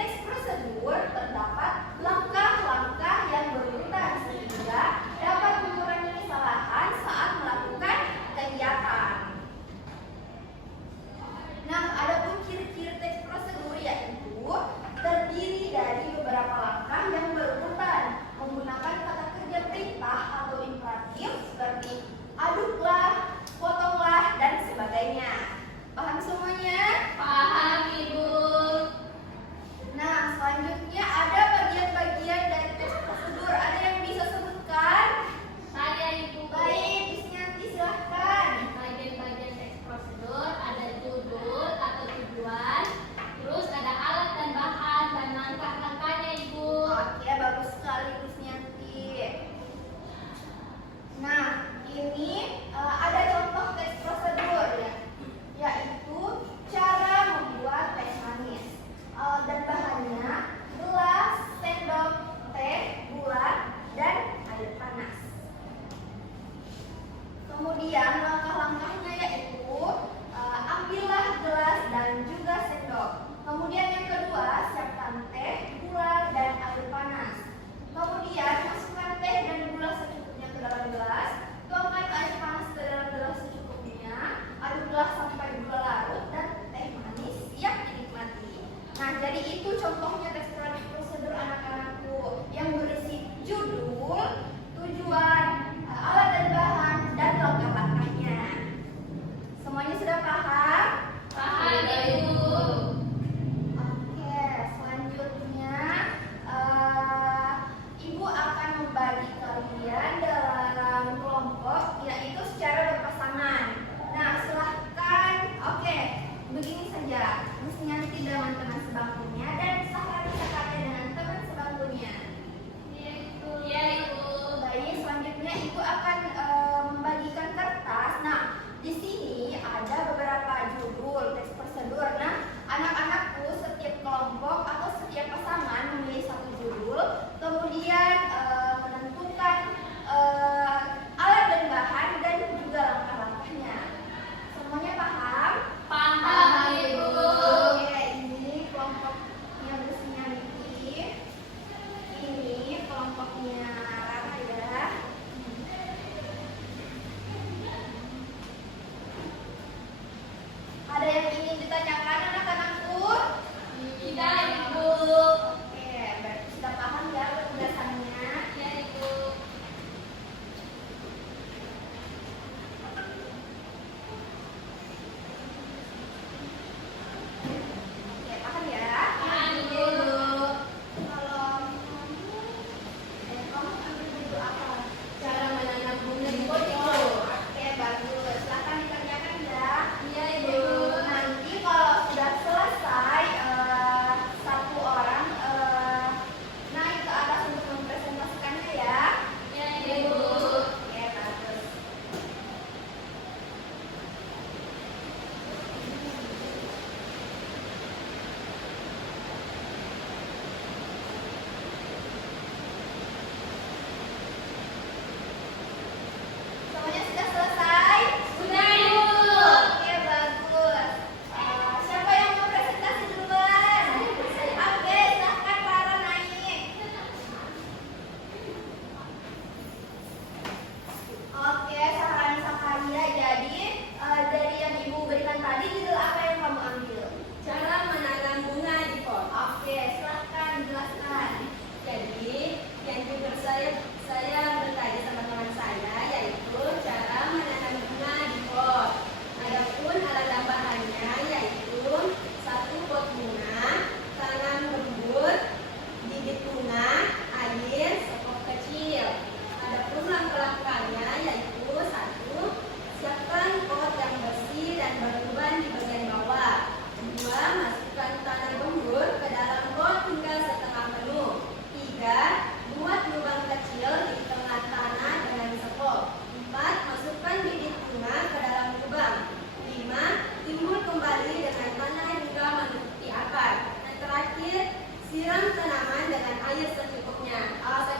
teks prosedur terdapat langkah-langkah yang berurutan sehingga dapat mengurangi kesalahan saat melakukan kegiatan. Nah, adapun ciri-ciri teks prosedur yaitu terdiri dari beberapa langkah yang berurutan menggunakan kata kerja perintah atau imperatif seperti aduklah, potonglah, dan sebagainya. Paham semuanya? Paham, Ibu. Nah, selanjutnya ada bagian-bagian dari teks prosedur. Ada yang bisa sebutkan? Saya, Ibu. Baik, Isnyanti silahkan. Bagian-bagian teks prosedur ada judul atau tujuan, terus ada alat dan bahan dan langkah-langkahnya, Ibu. Oke, bagus sekali Isnyanti. Nah, ini ada contoh teks prosedur ya, yaitu cara membuat teh manis. Dan bahannya gelas, sendok, teh, gula, dan air panas. Kemudian langkah-langkahnya yaitu ambillah gelas dan juga sendok. Kemudian yang kedua, siapkan teh, gula, dan air panas. Kemudian masukkan teh dan gula secukupnya ke dalam gelas. Tuangkan air panas ke dalam gelas secukupnya. Aduklah sampai gula larut dan teh manis siap dinikmati. Nah, jadi itu contohnya teks prosedur anak-anakku yang berisi judul, tujuan, alat dan bahan, dan langkah-langkahnya. Semuanya sudah paham? Paham, Ibu. Oke, selanjutnya Ibu akan membagi kalian dalam kelompok, yaitu secara berpasangan. Nah, silahkan. Oke, begini saja. Nanti dengan teman sebangkunya dan Sahrani Sakarya dengan teman sebangkunya. Iya, Ibu. Iya, Ibu. Baik, selanjutnya Ibu akan membagikan kertas. Nah, di sini ada beberapa judul teks prosedur. Nah, anak-anakku setiap kelompok atau setiap pasangan memilih satu judul, kemudian menentukan alat dan bahan dan juga langkah-langkahnya. Semuanya paham? Paham, Ibu. Oke, ini kelompoknya bersinya Niki. Ini kelompoknya Raya. Ada yang ingin ditanyakan anak-anakku? Tidak, Ibu. Oke, berarti sudah paham ya penugasannya. Iya, Ibu. Oke, paham ya? Paham, Ibu. Kalau kamu ambil dulu apa? Cara menanam bunga di pot, Ibu. Oke, bagus. Silahkan dikerjakan ya. Iya, Ibu. Nanti kalau sudah selesai, satu orang naik ke atas untuk mempresentasikannya ya. Iya, Ibu. Oke, bagus. Semuanya sudah selesai? Sudah, Ibu. Oke, bagus. Siapa yang mau presentasi duluan? Oke, silahkan Clara naik. Oke, Sahrani Sakarya. Jadi dari yang Ibu berikan tadi, judul apa yang kamu ambil? Cara menanam bunga di pot. Oke, silahkan jelaskan. Jadi, yang jujur saya bertanya sama teman saya yaitu cara menanam bunga di pot. Adapun alat dan bahannya yaitu satu pot bunga, tanam gembur, bibit bunga, air, sekop kecil. Adapun langkah-langkahnya yaitu satu, siapkan pot yang bersih dan berlubang di bagian bawah. Dua, masukkan tanam gembur ke dalam pot hingga setengah penuh. Tiga, buat lubang kecil di tengah tanah dengan sekop. Empat, masukkan bibit bunga ke dalam lubang. Lima, timbul kembali dengan tanah hingga menutupi akar. Dan terakhir, siram tanaman dengan air secukupnya. Alas